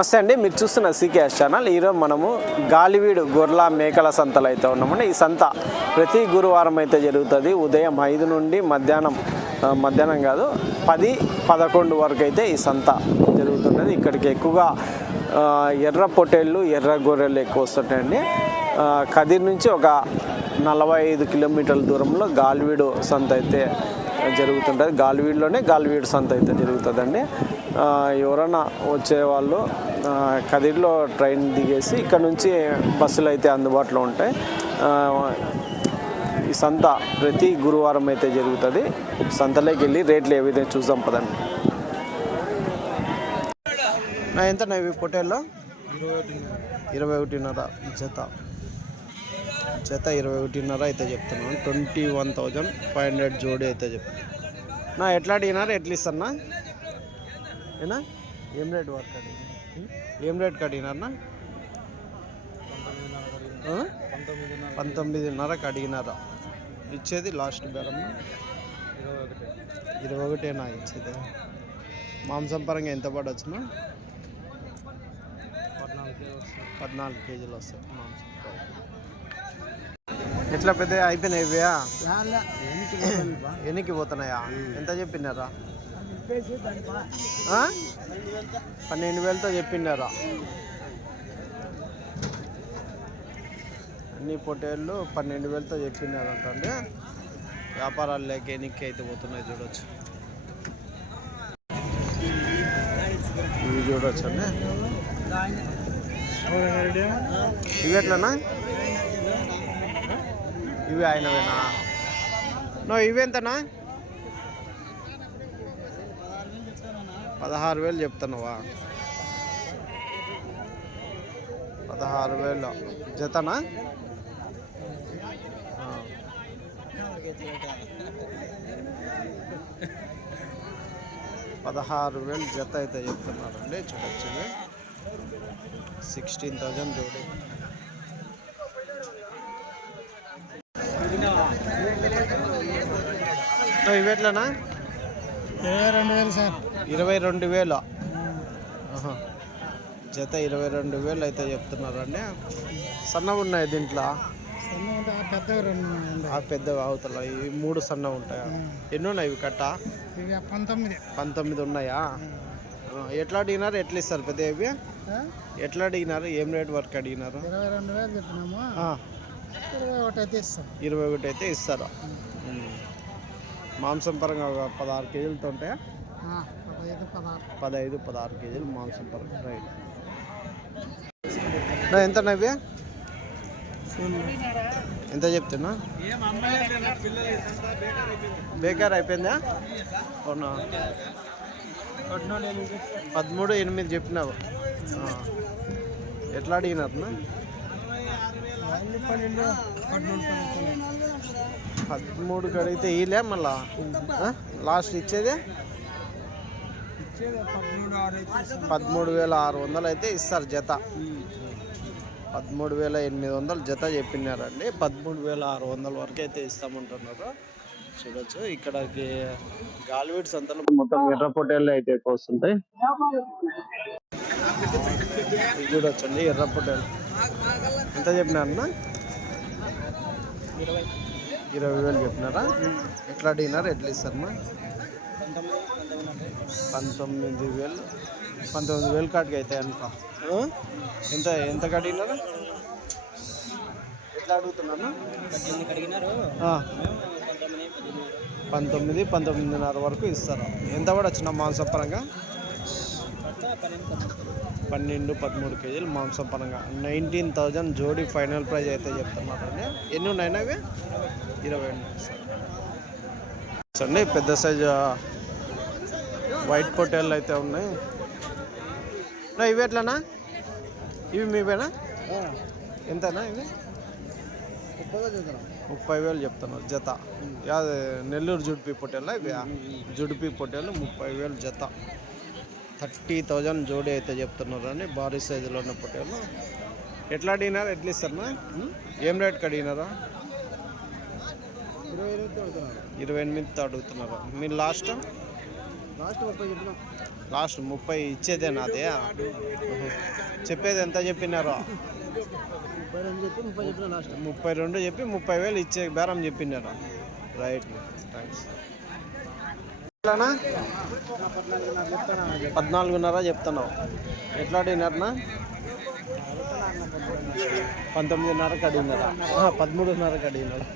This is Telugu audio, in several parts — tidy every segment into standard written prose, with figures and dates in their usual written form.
నమస్తే అండి, మీరు చూస్తున్న సీకేఎస్ ఛానల్. ఈరోజు మనము గాలివీడు గొర్రెల మేకల సంతలో అయితే ఉన్నామండి. ఈ సంత ప్రతి గురువారం అయితే జరుగుతుంది. ఉదయం 5 నుండి మధ్యాహ్నం కాదు 10-11 వరకు అయితే ఈ సంత జరుగుతున్నది. ఇక్కడికి ఎక్కువగా ఎర్ర పొట్టేళ్ళు, ఎర్ర గొర్రెలు ఎక్కువ వస్తుంటాయండి. కదిర్ నుంచి ఒక 45 కిలోమీటర్ల దూరంలో గాలివీడు సంత అయితే జరుగుతుంటుంది. గాలివీడులోనే గాలివీడు సంత అయితే జరుగుతుందండి. ఎవరైనా వచ్చేవాళ్ళు కదిర్లో ట్రైన్ దిగేసి ఇక్కడ నుంచి బస్సులు అయితే అందుబాటులో ఉంటాయి. ఈ సంత ప్రతి గురువారం అయితే జరుగుతుంది. సంతలోకి వెళ్ళి రేట్లు ఏ విధంగా చూద్దాం పదండి. ఎంత ఇవి పొట్టేళ్ళు? 21.5 జత 21.5 అయితే చెప్తున్నాను. 21,500 జోడి అయితే చెప్తాను. ఎట్లా అడిగినారు, ఎట్లా ఇస్తానా? ఏనా ఏం రేట్ వర్క్ అడిగిన, ఏం రేట్కి అడిగినారన్నా? 19.5కి అడిగినారా? ఇచ్చేది లాస్ట్ బేరమ్మా 21 ఇచ్చేది. మాంసం పరంగా ఎంత పడవచ్చునా? 14 కేజీలు వస్తాయి మాంసం. ఎట్లా పెద్ద అయిపోయినాయి ఇవ్యా? ఎన్నికి పోతున్నాయా? ఎంత చెప్పినారా? 12,000తో చెప్పినారా? అన్ని పొట్టేళ్ళు 12,000తో చెప్పినారంటే వ్యాపారాలు లేక ఎన్నికి అయితే పోతున్నాయి. చూడవచ్చు, ఇవి చూడవచ్చు అండి. ఇవి ఎట్లనా? ఇవి ఆయనవేనా? ఇవెంతనా? 16,000 చెప్తున్నావా? 16,000 జతనా? 16,000 జత అయితే చెప్తున్నారండి. చూడొచ్చు, 16,000 జోడి. ఇవేట్లనా? 22,000 సార్. 22,000 జత 22,000 అయితే చెప్తున్నారండి. సన్నగా ఉన్నాయి దీంట్లో? పెద్దవి అవతల ఇవి 3 సన్నగా ఉంటాయా? ఎన్ని ఉన్నాయి ఇవి కట్ట? 19 ఉన్నాయా? ఎట్లా అడిగినారు, ఎట్లా ఇస్తారు పెద్ద ఇవి? ఎట్లా అడిగినారు, ఏం రేట్ వరకు అడిగినారు? 22,000 చెప్పినాము. 21 అయితే ఇస్తారు. మాంసం పరంగా 16 కేజీలతో ఉంటాయా? 15-16 కేజీలు మాంసం పరంగా. రైట్. ఎంత నవ్య, ఎంత చెప్తున్నా? బేకార్ అయిపోయిందా? అవునా? 13,800 చెప్పినావు. ఎట్లా అడిగినారు? 13 అడిగితే ఇలే మళ్ళా లాస్ట్ ఇచ్చేది 13,600 అయితే ఇస్తారు జత. 13,800 జత చెప్పినారండి. 13,600 వరకు అయితే ఇస్తామంటున్నారు. చూడొచ్చు, ఇక్కడికి గాలివీడు సంతలో మొత్తం ఎర్ర పొట్టేళ్ళు అయితే ఎక్కువ వస్తుంటాయి. చూడొచ్చు అండి, ఎర్ర పొట్టేళ్ళు ఎంత చెప్పినారన్నా? 20,000 చెప్పినారా? ఎట్లా అడిగినారు, ఎట్లా ఇస్తారమ్మా? 19,000 కాటికి అయితే అనుకో. ఎంత అడిగినారు, ఎట్లా అడుగుతున్నా? 19,500 వరకు ఇస్తారు. ఎంత కూడా వచ్చిన మాంసం పరంగా? 12-13 కేజీలు మాంసం పరంగా 19,000 జోడి ఫైనల్ ప్రైజ్ అయితే చెప్తున్నారండి. ఎన్ని ఉన్నాయినా అవి? 20 అండి. పెద్ద సైజు వైట్ పొట్టేళ్ళు అయితే ఉన్నాయి. ఇవి ఎట్లనా? ఇవి మీవేనా? ఎంతనా ఇవి? 30,000 చెప్తున్నారు జత. నెల్లూరు జుడిపి పొట్టేళ్ళ ఇవి? జుడిపి పొట్టేళ్ళు 30,000 జత. 30,000 జోడి అయితే చెప్తున్నారండి. భారీ సైజులో ఉన్న పొట్టేళ్ళు. ఎట్లా అడిగినారు, ఎట్లా ఇస్తారన్నా? ఏం రేట్కి అడిగినారా? 28తో అడుగుతున్నారు. మీరు లాస్ట్ 30 చెప్పినా. లాస్ట్ 30 ఇచ్చేదేనా అదే? చెప్పేది ఎంత చెప్పినారో? 32 చెప్పి 30,000 ఇచ్చే బేరం చెప్పినారు. Right, thanks. 14.5 చెప్తున్నావు. ఎట్లా అడిగినారనా? 19.5కి అడిగినారా? 13.5కి అడిగినారు.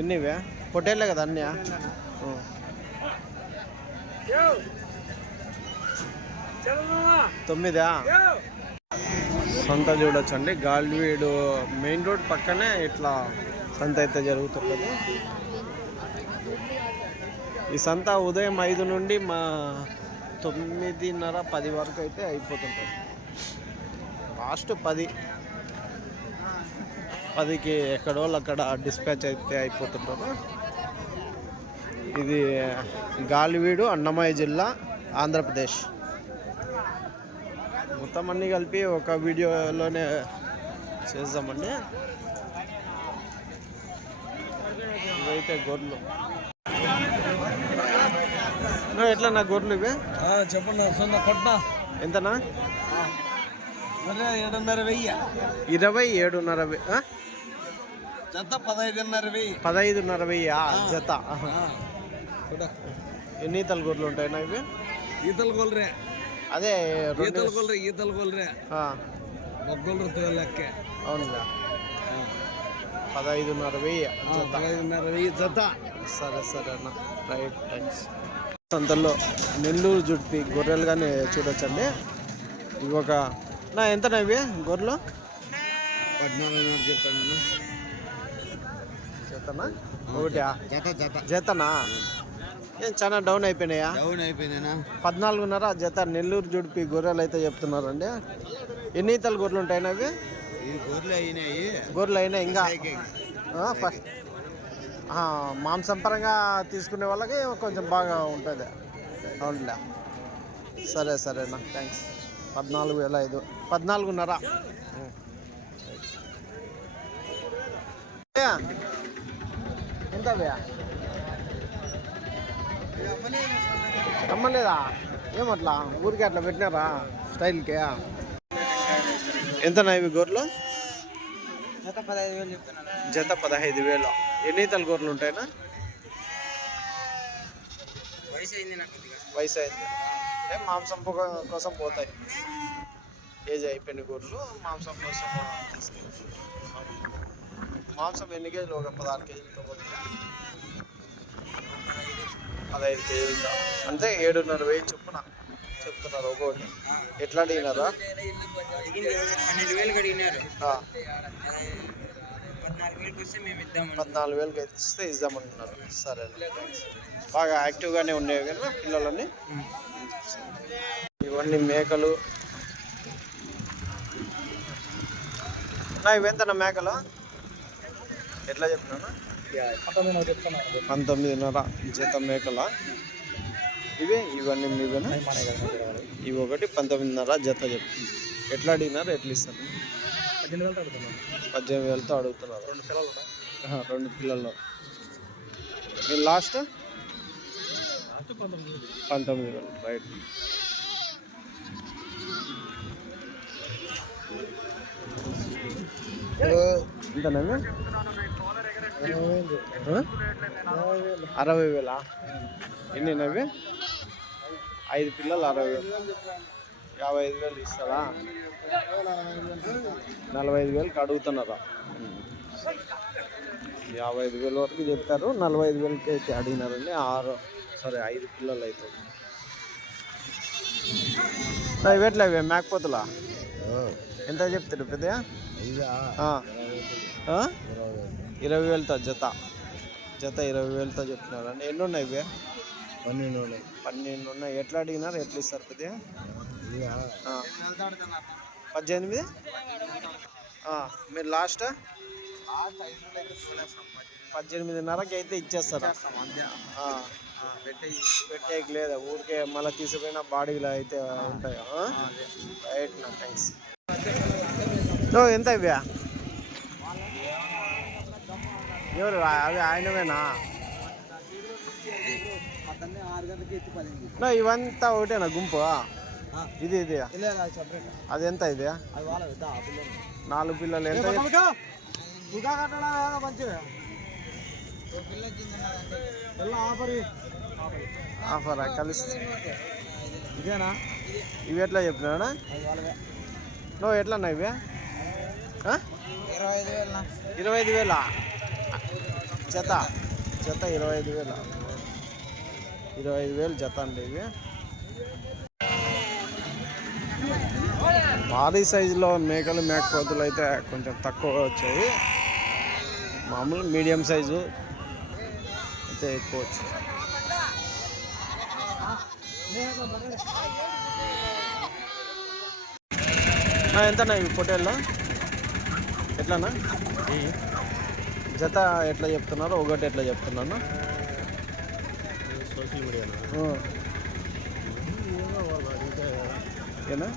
ఎన్నివే? పొట్టేళ్ళే కదా అన్నీ? తొమ్మిదా? సంత చూడొచ్చండి. గాలివీడు మెయిన్ రోడ్ పక్కనే ఇట్లా సంత అయితే జరుగుతుంది. ఈ సంత ఉదయం 5 నుండి 9:30, 10 వరకు అయితే అయిపోతుంటుంది. లాస్ట్ 10కి ఎక్కడోళ్ళు అక్కడ డిస్పాచ్ అయితే అయిపోతుంటారు. ఇది గాలివీడు, అన్నమయ్య జిల్లా, ఆంధ్రప్రదేశ్. మొత్తం అన్నీ కలిపి ఒక వీడియోలోనే చేద్దామండి. ఇవైతే గొర్రెలు. ఎట్లా నా గొర్రెలు ఇవి? చెప్పండి. కొట్టినా ఎంతనా? 7,500. 27,500 జత 15,500. 15,500 జత. ఎన్ని ఈతల గొర్రెలు ఉంటాయినా ఇవి? ఈతల గొల్లరే. అదే ఈతల గొల్లరే బొగ్గలు లెక్క. అవునుగా, 15,500 జత. సరే అన్న, రైట్, థ్యాంక్స్. సంతల్లో నెల్లూరు జుట్పి గొర్రెలు కానీ చూడొచ్చండి. ఇవి ఒక ఎంతనా ఇవి గొర్రెలు? 14,500 చెప్పండి. జతనా? ఒకటి జత. జతనా? ఏం చాలా డౌన్ అయిపోయినాయా? 14,500 జత నెల్లూరు జుడిపి గొర్రెలు అయితే చెప్తున్నారండి. ఎన్ని ఈతల గొర్రెలు ఉంటాయినా అవి? గొర్రెలు అయినాయి ఇంకా ఫస్ట్ మాంసం పరంగా తీసుకునే వాళ్ళకి కొంచెం బాగా ఉంటుంది. అవునులే, సరేనా, థ్యాంక్స్. 14,500, 14,500. ఎంత అమ్మలేదా? ఏమట్లా ఊరికి అట్లా పెట్టినారా స్టైల్కి? ఎంతనా ఇవి గొర్రెలు? జత 15,000 చెప్తున్నాను. జత 15,000. ఎన్ని ఈతల గొర్రెలు ఉంటాయినా? వయసు అయింది అంటే మాంసం కోసం పోతాయి. ఏజ్ అయిపోయిన గొర్రెలు మాంసం కోసం తీసుకెళ్ళి. మాంసం ఎన్ని కేజీలు? ఒక 16 కేజీలతో పోతుంది. 15 కేజీలతో అంటే 7,500 చొప్పున చెప్తున్నారు ఒక్కొక్కటి. ఎట్లా అడిగినారా? 12,000 అడిగినారు. 14,000 ఇస్తే ఇద్దామంటున్నారు. సరే, బాగా యాక్టివ్గానే ఉన్నాయి కదా పిల్లలన్నీ. ఇవన్నీ మేకలు. ఇవెంతనా మేకలు? ఎట్లా చెప్తున్నాను? 19,500 జత మేకల. ఇవన్నీ ఇవేనా? ఇవి ఒకటి 19,500 జత చెప్తుంది. ఎట్లా అడిగినారు? ఎట్లా ఇస్తారు? 18,000తో అడుగుతున్నారు. 2 పిల్లలు. మీరు లాస్ట్ 19,000. రైట్. ఎంతనా? 60,000. ఎన్ని నవ్వి? 5 పిల్లలు 60,000. 55,000 ఇస్తారా? 45,000కి అడుగుతున్నారా? 55,000 వరకు చెప్తారు. 45,000కి అయితే అడిగినారండి. 5 పిల్లలు అవుతుంది. ఇవెట్లా ఇవే మేకపోతులా? ఎంత చెప్తారు పెద్దగా? 20,000తో జత 20,000తో చెప్తున్నారండి. ఎన్ని ఉన్నాయి ఇవే? 12 ఉన్నాయి. ఎట్లా అడిగినారు? ఎట్లా ఇస్తారు పెద్దగా? 18. మీరు లాస్ట్ 18,500కి అయితే ఇచ్చేస్తారా? పెట్టేకి లేదా? ఊరికే మళ్ళీ తీసుకుపోయిన బాడీలో అయితే ఉంటాయా? Right, thanks. ఎంత ఇవ్వా? ఎవరు అవి? ఆయనవేనా? 6 గంటలకి ఎత్తి పలింది. ఇవంతా ఒకటేనా గుంపు? ఇది ఇది సపరేట్. అది ఎంత ఇది? అది వాళ్ళ పెద్ద 4 పిల్లలు ఎంత? ఆఫరా కలిసి ఇదేనా? ఇవి ఎట్లా చెప్పినా? నువ్వు ఎట్లన్నా ఇవి? 25,000 జత. జత 25,000. 25,000 జత అండి ఇవి. భారీ సైజులో మేకలు మేకపోతులు అయితే కొంచెం తక్కువగా వచ్చాయి. మామూలు మీడియం సైజు అయితే ఎక్కువ వచ్చాయి. ఎంతనా ఇవి పొట్టేళ్ళ? ఎట్లానా జత ఎట్లా చెప్తున్నారు? ఒకటి ఎట్లా చెప్తున్నాను? సోషల్ మీడియాలో ఏనా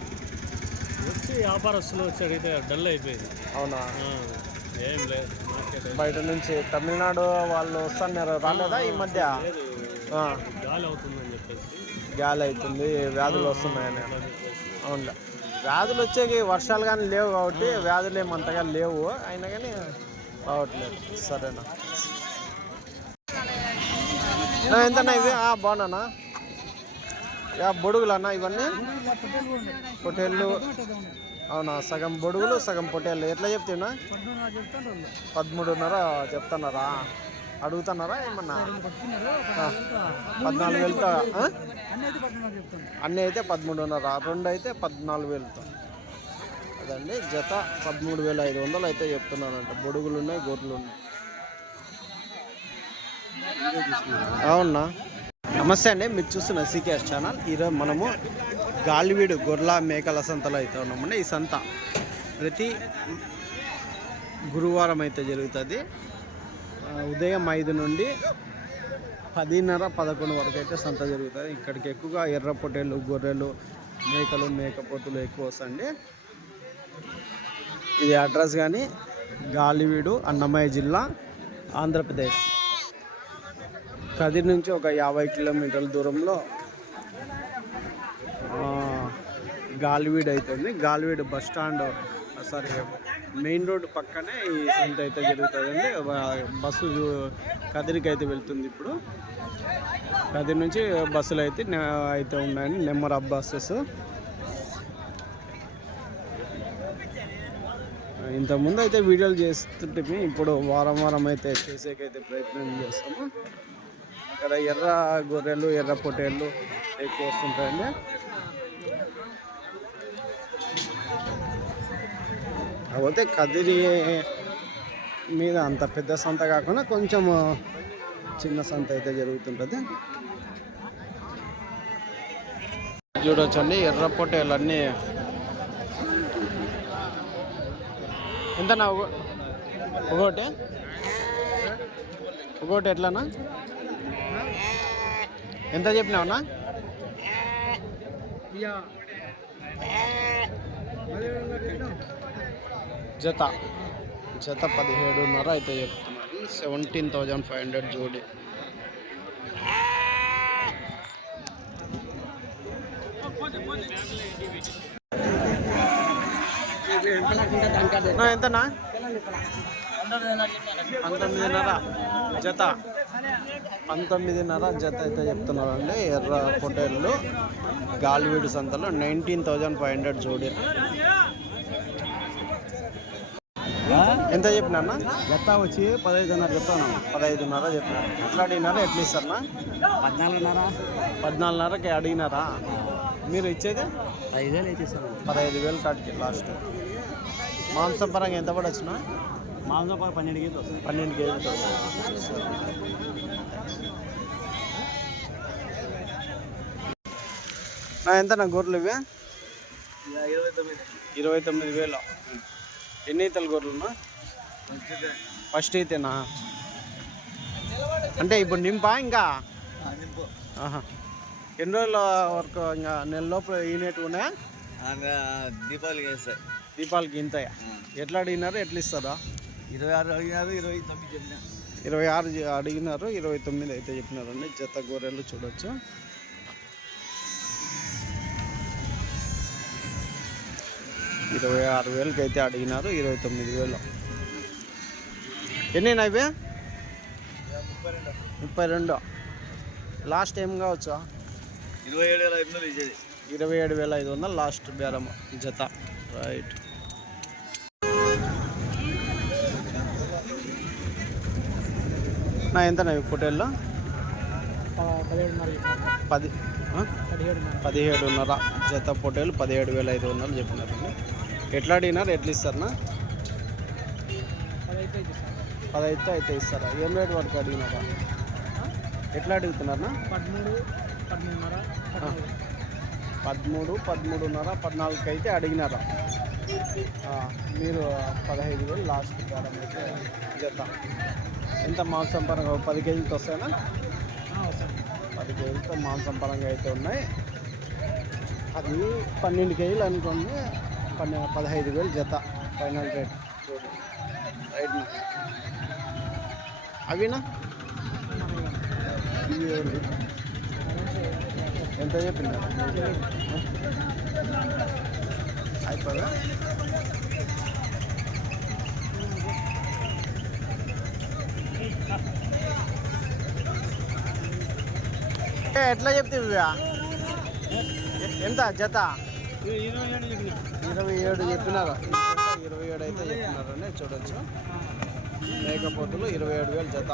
వచ్చి వ్యాపారస్తులు వచ్చి అడిగితే డల్ అయిపోయింది. అవునా? ఏం లేదు, మార్కెట్ బయట నుంచి తమిళనాడు వాళ్ళు వస్తున్నారు, రాలేదా ఈ మధ్య? గాలి అవుతుందని చెప్పేసి గాలి అవుతుంది, వ్యాధులు వస్తున్నాయని. అవునులే, వ్యాధులు వచ్చేకి వర్షాలు కానీ లేవు కాబట్టి వ్యాధులు ఏమంతగా లేవు, అయినా కానీ రావట్లేదు. సరేనా? ఎంతన్నా ఇవి? బాగున్నానా? బొడుగులు అన్న ఇవన్నీ? పొట్టేళ్ళు. అవునా? సగం బొడుగులు సగం పొట్టేళ్ళు. ఎట్లా చెప్తున్నా? 13.5 చెప్తున్నారా? అడుగుతున్నారా ఏమన్నా? 14,000తో అన్నీ అయితే 13.5, 2 అయితే 14,000తో. అదండి జత 13,500 అయితే చెప్తున్నానంట. బొడుగులు ఉన్నాయి, గొర్రెలు ఉన్నాయి. అవునా? నమస్తే అండి, మీరు చూస్తున్న సీకేఎస్ ఛానల్. ఈరోజు మనము గాలివీడు గొర్రెల మేకల సంతలో అయితే ఉన్నామండి. ఈ సంత ప్రతి గురువారం అయితే జరుగుతుంది. ఉదయం 5 నుండి 10:30, 11 వరకు అయితే సంత జరుగుతుంది. ఇక్కడికి ఎక్కువగా ఎర్ర పొట్టేళ్ళు, గొర్రెలు, మేకలు, మేకపోతులు ఎక్కువ వస్తాయండి. ఇది అడ్రస్ కానీ గాలివీడు, అన్నమయ్య జిల్లా, ఆంధ్రప్రదేశ్. కదిరి నుంచి ఒక 50 కిలోమీటర్ల దూరంలో గాలివీడు అవుతుంది. Galiveedu bus stand, main road పక్కనే ఈ సంత అయితే జరుగుతుందండి. బస్సు కదిరికి అయితే వెళ్తుంది. ఇప్పుడు కదిరి నుంచి బస్సులు అయితే ఉన్నాయండి, నెంబర్ ఆఫ్ బస్సెస్. ఇంతకుముందు అయితే వీడియోలు చేస్తుంటే ఇప్పుడు వారం వారం అయితే చేసేకైతే ప్రయత్నం చేస్తాము. ఇక్కడ ఎర్ర గొర్రెలు, ఎర్ర పొట్టేళ్ళు ఎక్కువ వస్తుంటాయండి. కాకపోతే కదిరి మీద అంత పెద్ద సంత కాకుండా కొంచెం చిన్న సంత అయితే జరుగుతుంటుంది. చూడొచ్చండి ఎర్ర పొట్టేళ్ళు అన్నీ. ఎంతనా ఒకటి? ఎట్లానా? ఎంత చెప్పినావునా? జత 17.5 అయితే చెప్తున్నారు. 17,500 జోడి. ఎంతనా? 19.5 జత. 19.5 జత అయితే చెప్తున్నారండి. ఎర్ర పొట్టేళ్ళు గాలివీడు సంతలో 19,500 జోడి. ఎంత చెప్పినా? జత వచ్చి 15.5 చెప్తాను. 15.5 చెప్పినా. ఎట్లా అడిగినారా? ఎట్లా ఇస్తారన్నా? 14.5. 14.5కి అడిగినారా? మీరు ఇచ్చేది 5,000 అయితే ఇస్తాను. 15,000 కాటికి లాస్ట్. మాంసం పరంగా ఎంత పడొచ్చునా? మాంసం 12 కేజీలు వస్తుంది. 12 కేజీలు వస్తుంది. ఎంత నా గొర్రెలు ఇవి? 29,000. ఎన్ని ఈతల గొర్రెలున్నా? ఫస్ట్ అయితేనా? అంటే ఇప్పుడు నింపా ఇంకా? ఎన్ని రోజుల వరకు? ఇంకా నెల లోపల ఈనేటివి ఉన్నాయా? దీపావళికి వేస్తాయి. దీపావళికి ఇంతయా? ఎట్లా అడిగినారు? ఎట్లా ఇస్తారా? 26 అడిగినారు, 29 చెప్పినా. 26 అడిగినారు, 29 అయితే చెప్పినారండి. జత గొర్రెలు చూడొచ్చు. $26,000కి అయితే అడిగినారు, 29,000. ఎన్ని ఇవే? 32. లాస్ట్ ఏం కావచ్చా? 27,500 లాస్ట్ బేరం జత. రైట్. ఎంత నవి పొటేల్లో? 17,500 జత పొటేలు 17,500 చెప్పినారండి. ఎట్లా అడిగినారు, ఎట్లా ఇస్తారన్నా? 15 అయితే ఇస్తారా? ఏం రేట్ వరకు అడిగినారా? ఎట్లా అడుగుతున్నారా? 13, 13.5, 14కి అయితే అడిగినారా? మీరు 15,000 లాస్ట్ బేరం అయితే జత. ఎంత మాంసం పరంగా 10 కేజీలతో వస్తాయనా? 10 కేజీలతో మాంసం పరంగా అయితే ఉన్నాయి. అది 12 కేజీలు అనుకోండి, 15,000 జత ఫైనల్ రేట్. చూడండి రైట్. అవినా ఎంత చెప్పిందా? అయిపోదా? ఎట్లా చెప్తావు? ఎంత జత? 27 చెప్పినారు. 27 అయితే చెప్పినారని చూడొచ్చు. మేకపోతులు 27,000 జత.